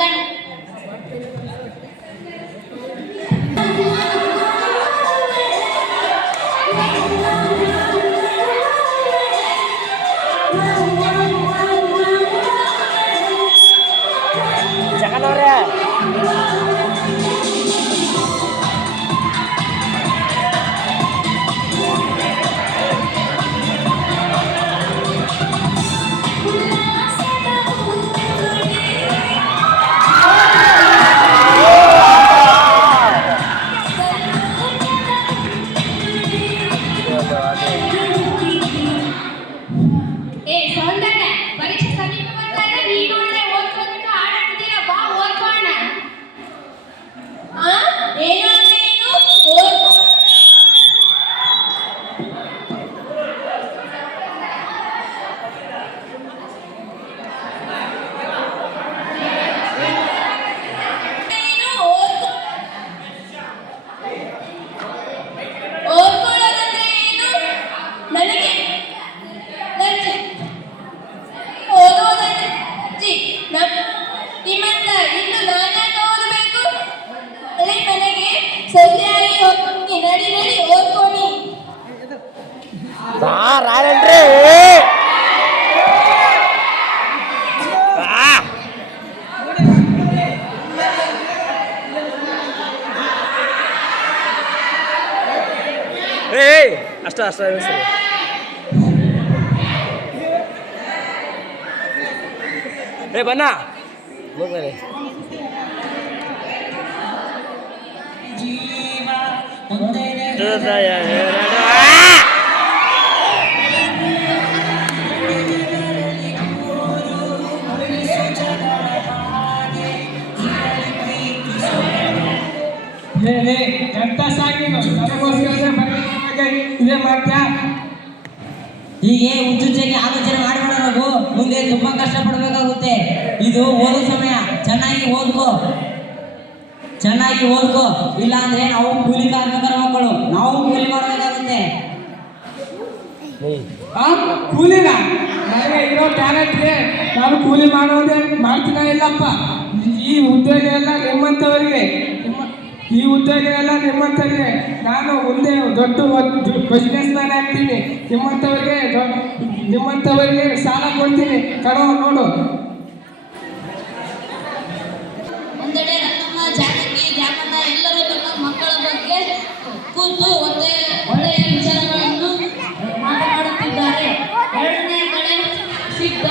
ಮಗನ ಜಗನವ್ರೆ ರಾಯಲ್ರಿ ಅಷ್ಟ ಅಷ್ಟ ಬನ್ನ ಹೋಗ್ಬಾರೆ ಎಂತ ಸಾಗಿ ಇದೇ ಮಾಡ್ತ್ಯಾ ಹೀಗೆ ಹುಚ್ಚುಚ್ಚಾಗಿ ಆಲೋಚನೆ ಮಾಡಬೇಡ ನಾವು ಮುಂದೆ ತುಂಬಾ ಕಷ್ಟಪಡಬೇಕಾಗುತ್ತೆ. ಇದು ಓದೋ ಸಮಯ, ಚೆನ್ನಾಗಿ ಓದ್ಕೋ ಇಲ್ಲ ಅಂದ್ರೆ ನಾವು ಕೂಲಿ ಕಾರ್ಮಿಕರ ಮಕ್ಕಳು, ನಾವು ಕೂಲಿ ಮಾಡಬೇಕಾಗುತ್ತೆ. ಕೂಲಿನ ನನಗೆ ಇರೋ ಟ್ಯಾಲೆಂಟ್ಗೆ ನಾನು ಕೂಲಿ ಮಾಡ್ತೀನ ಇಲ್ಲಪ್ಪ. ಈ ಉದ್ಯೋಗ ಎಲ್ಲ ನಿಮ್ಮಂಥವರಿಗೆ ನಾನು ಮುಂದೆ ದೊಡ್ಡ ಬಿಸ್ನೆಸ್ ಮ್ಯಾನ್ ಆಗ್ತೀನಿ. ನಿಮ್ಮಂಥವರಿಗೆ ಸಾಲ ಕೊಡ್ತೀನಿ ಕಣೋ ನೋಡು. ಒಂದೆಡೆ ನಮ್ಮ ಜಾನಕಿ ಜಾಮಣ್ಣ ಎಲ್ಲರೂ ತಮ್ಮ ಮಕ್ಕಳ ಬಗ್ಗೆ ಕೂತು ಒಳ್ಳೆಯ ವಿಚಾರಗಳನ್ನು ಮಾತನಾಡುತ್ತಿದ್ದಾರೆ. ಎರಡನೇ ಕಡೆ ಸಿದ್ಧ